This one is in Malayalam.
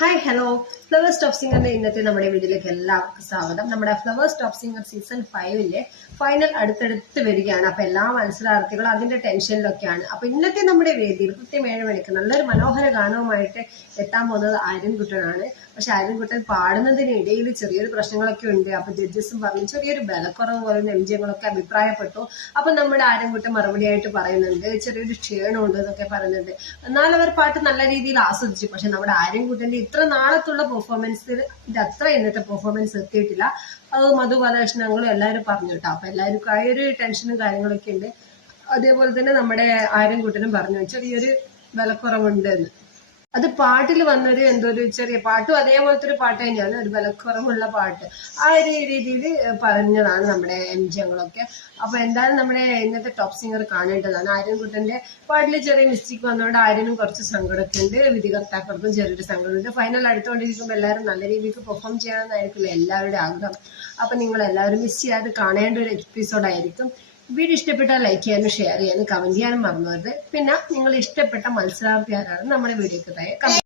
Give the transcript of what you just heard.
ഹായ് ഹലോ ഫ്ലവേഴ്സ് ടോപ്പ് സിംഗറിന്റെ ഇന്നത്തെ നമ്മുടെ വീഡിയോയിലേക്ക് എല്ലാവർക്കും സ്വാഗതം. നമ്മുടെ ഫ്ലവേഴ്സ് ടോപ്പ് സിംഗർ സീസൺ 5ലെ ഫൈനൽ അടുത്തടുത്ത് വരികയാണ്. അപ്പൊ എല്ലാ മത്സരാർത്ഥികളും അതിന്റെ ടെൻഷനിലൊക്കെയാണ്. അപ്പൊ ഇന്നത്തെ നമ്മുടെ വേദിയിൽ കൃത്യം 7 മണിക്ക് നല്ലൊരു മനോഹര ഗാനവുമായിട്ട് എത്താൻ പോകുന്നത് ആര്യൻകുട്ടനാണ്. പക്ഷെ ആര്യൻകുട്ടൻ പാടുന്നതിനിടയിൽ ചെറിയൊരു പ്രശ്നങ്ങളൊക്കെ ഉണ്ട്. അപ്പൊ ജഡ്ജസും പറഞ്ഞു ചെറിയൊരു ബലക്കുറവ് പറയുന്ന എംജിങ്ങളൊക്കെ അഭിപ്രായപ്പെട്ടു. അപ്പൊ നമ്മുടെ ആര്യൻകുട്ടൻ മറുപടിയായിട്ട് പറയുന്നുണ്ട് ചെറിയൊരു ക്ഷീണമുണ്ട് എന്നൊക്കെ പറയുന്നുണ്ട്. എന്നാൽ അവർ പാട്ട് നല്ല രീതിയിൽ ആസ്വദിച്ചു. പക്ഷെ നമ്മുടെ ആര്യൻകുട്ടന്റെ ഇത്ര നാളത്തുള്ള പെർഫോമൻസിൽ അത്ര ഇന്നത്തെ പെർഫോമൻസ് എത്തിയിട്ടില്ല. അത് മധുബാലകൃഷ്ണങ്ങളും എല്ലാവരും പറഞ്ഞു കേട്ടോ. അപ്പൊ എല്ലാവർക്കും ആ ഒരു ടെൻഷനും കാര്യങ്ങളൊക്കെ ഉണ്ട്. അതേപോലെ തന്നെ നമ്മുടെ ആര്യൻകുട്ടനും പറഞ്ഞു ചെറിയൊരു വിലക്കുറവുണ്ട് എന്ന്. അത് പാട്ടിൽ വന്നൊരു എന്തോ ഒരു ചെറിയ പാട്ടും അതേപോലത്തെ ഒരു പാട്ട് തന്നെയാണ്, ഒരു വിലക്കുറവുള്ള പാട്ട്. ആ ഒരു രീതിയിൽ പറഞ്ഞതാണ് നമ്മുടെ എംജിങ്ങളൊക്കെ. അപ്പൊ എന്തായാലും നമ്മുടെ ഇന്നത്തെ ടോപ്പ് സിംഗർ കാണേണ്ടതാണ്. ആര്യൻകുട്ടന്റെ പാട്ടിൽ ചെറിയ മിസ്റ്റേക്ക് വന്നതുകൊണ്ട് ആര്യനും കുറച്ച് സങ്കടമൊക്കെ ഉണ്ട്, വിധികർത്താക്കൾക്കും ചെറിയൊരു സങ്കടമുണ്ട്. ഫൈനൽ അടുത്തുകൊണ്ടിരിക്കുമ്പോൾ എല്ലാവരും നല്ല രീതിക്ക് പെർഫോം ചെയ്യണമെന്നായിരിക്കില്ല എല്ലാവരുടെ ആഗ്രഹം. അപ്പൊ നിങ്ങൾ എല്ലാവരും മിസ് ചെയ്യാതെ കാണേണ്ട ഒരു എപ്പിസോഡായിരിക്കും. വീഡിയോ ഇഷ്ടപ്പെട്ടാൽ ലൈക്ക് ചെയ്യാനും ഷെയർ ചെയ്യാനും കമന്റ് ചെയ്യാനും മറന്നു വരുത്. പിന്നെ നിങ്ങൾ ഇഷ്ടപ്പെട്ട മത്സരാർത്ഥി ആരാണ് നമ്മുടെ വീഡിയോക്ക് താഴെ